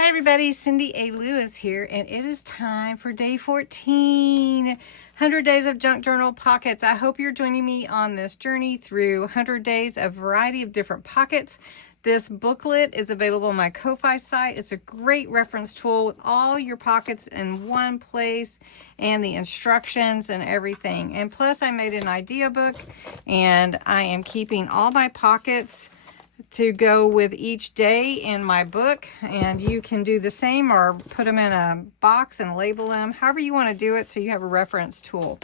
Everybody, Cindy A. Lewis here, and it is time for day 14, 100 days of junk journal pockets. I hope you're joining me on this journey through 100 days, a variety of different pockets. This booklet is available on my Ko-Fi site. It's a great reference tool with all your pockets in one place and the instructions and everything. And plus, I made an idea book, and I am keeping all my pockets to go with each day in my book, and you can do the same or put them in a box and label them however you want to do it so you have a reference tool.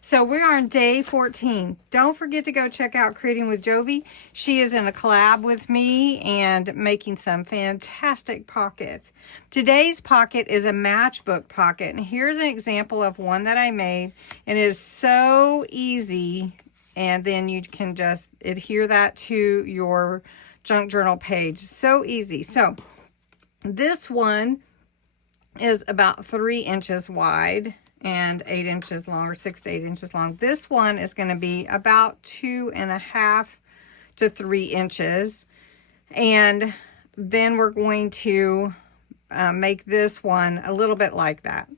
So we're on day 14. Don't forget to go check out Creating with Jovi. She is in a collab with me and making some fantastic pockets. Today's pocket is a matchbook pocket, and here's an example of one that I made, and it is so easy. And then you can just adhere that to your junk journal page. So easy. So this one is about 3 inches wide and 8 inches long, or 6 to 8 inches long. This one is going to be about 2.5 to 3 inches. And then we're going to make this one a little bit like that.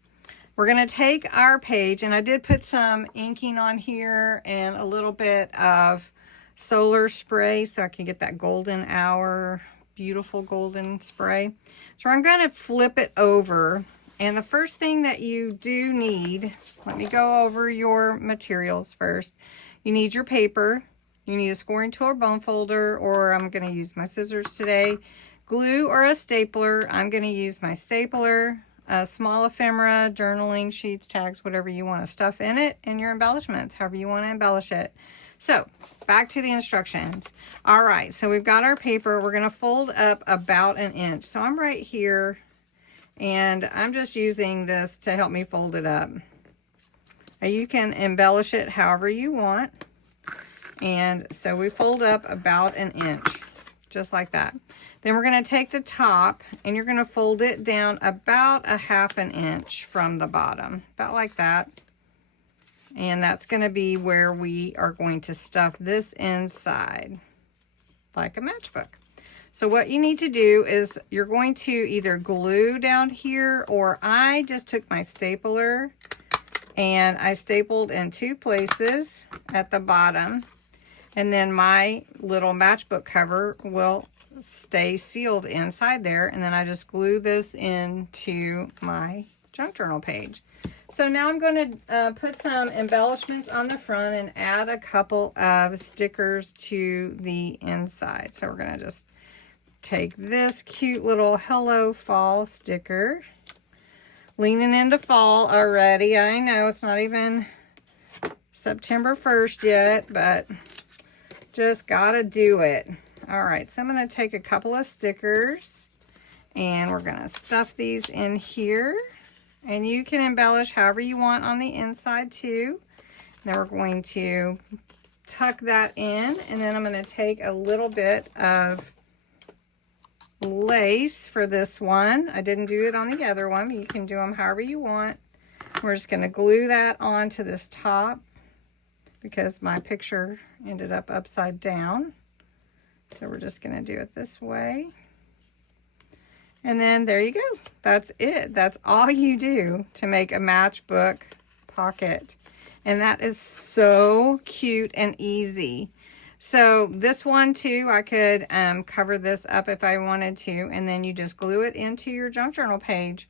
We're going to take our page, and I did put some inking on here and a little bit of solar spray so I can get that golden hour, beautiful golden spray. So I'm going to flip it over, and the first thing that you do need, let me go over your materials first. You need your paper, you need a scoring tool or bone folder, or I'm going to use my scissors today, glue or a stapler. I'm going to use my stapler. Small ephemera, journaling, sheets, tags, whatever you want to stuff in it, and your embellishments, however you want to embellish it. So, back to the instructions. All right, so we've got our paper. We're going to fold up about 1 inch. So I'm right here, and I'm just using this to help me fold it up. Now, you can embellish it however you want. And so we fold up about 1 inch, just like that. Then we're going to take the top, and you're going to fold it down about 1/2 inch from the bottom, about like that. And that's going to be where we are going to stuff this inside, like a matchbook. So what you need to do is you're going to either glue down here, or I just took my stapler and I stapled in 2 places at the bottom. And then my little matchbook cover will stay sealed inside there, and then I just glue this into my junk journal page. So now I'm going to put some embellishments on the front and add a couple of stickers to the inside. So we're going to just take this cute little Hello Fall sticker. Leaning into fall already. I know it's not even September 1st yet, but just gotta do it. All right, so I'm going to take a couple of stickers, and we're going to stuff these in here. And you can embellish however you want on the inside too. Then we're going to tuck that in, and then I'm going to take a little bit of lace for this one. I didn't do it on the other one, but you can do them however you want. We're just going to glue that onto this top because my picture ended up upside down. So we're just going to do it this way. And then there you go. That's it. That's all you do to make a matchbook pocket. And that is so cute and easy. So this one too, I could cover this up if I wanted to. And then you just glue it into your junk journal page.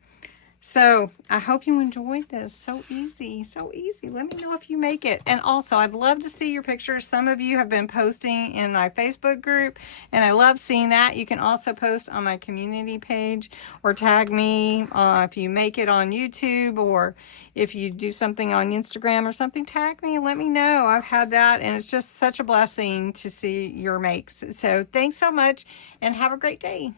So I hope you enjoyed this. So easy, so easy. Let me know if you make it. And also, I'd love to see your pictures. Some of you have been posting in my Facebook group, and I love seeing that. You can also post on my community page or tag me if you make it on YouTube, or if you do something on Instagram or something, tag me and let me know. I've had that, and it's just such a blessing to see your makes. So thanks so much, and have a great day.